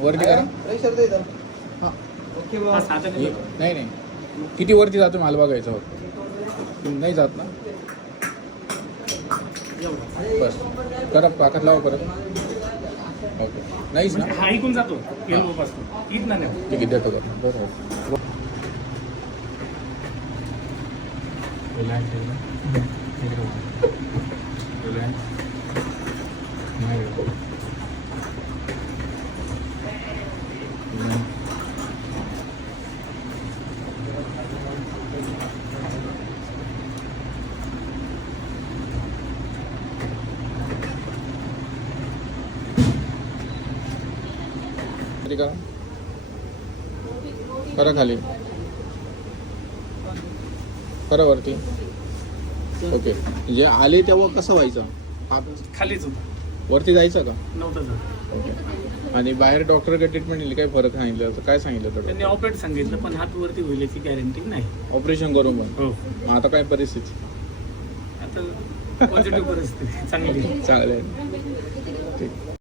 वरती करा. हां नाही नाही किती वरती जातो माल बघायचा होता नाही जात ना. बस करा पाकात लावा परत. ओके नाहीच ना हा ऐकून जातो पासून ईद ना ठीक आहे देतो का बरं. करा खाली करा वरती. ओके म्हणजे आले तेव्हा कसं व्हायचं खालीच वरती जायचं का नव्हतं. ओके आणि बाहेर डॉक्टरकडे ट्रीटमेंट दिली काय फरक सांगितलं तर काय सांगितलं तर त्यांनी ऑपरेट सांगितलं पण हात वरती होईल याची गॅरंटी नाही. ऑपरेशन करून पण हो आता काय परिस्थिती आता पॉझिटिव्ह परिस्थिती चांगली चांगलं आहे ठीक.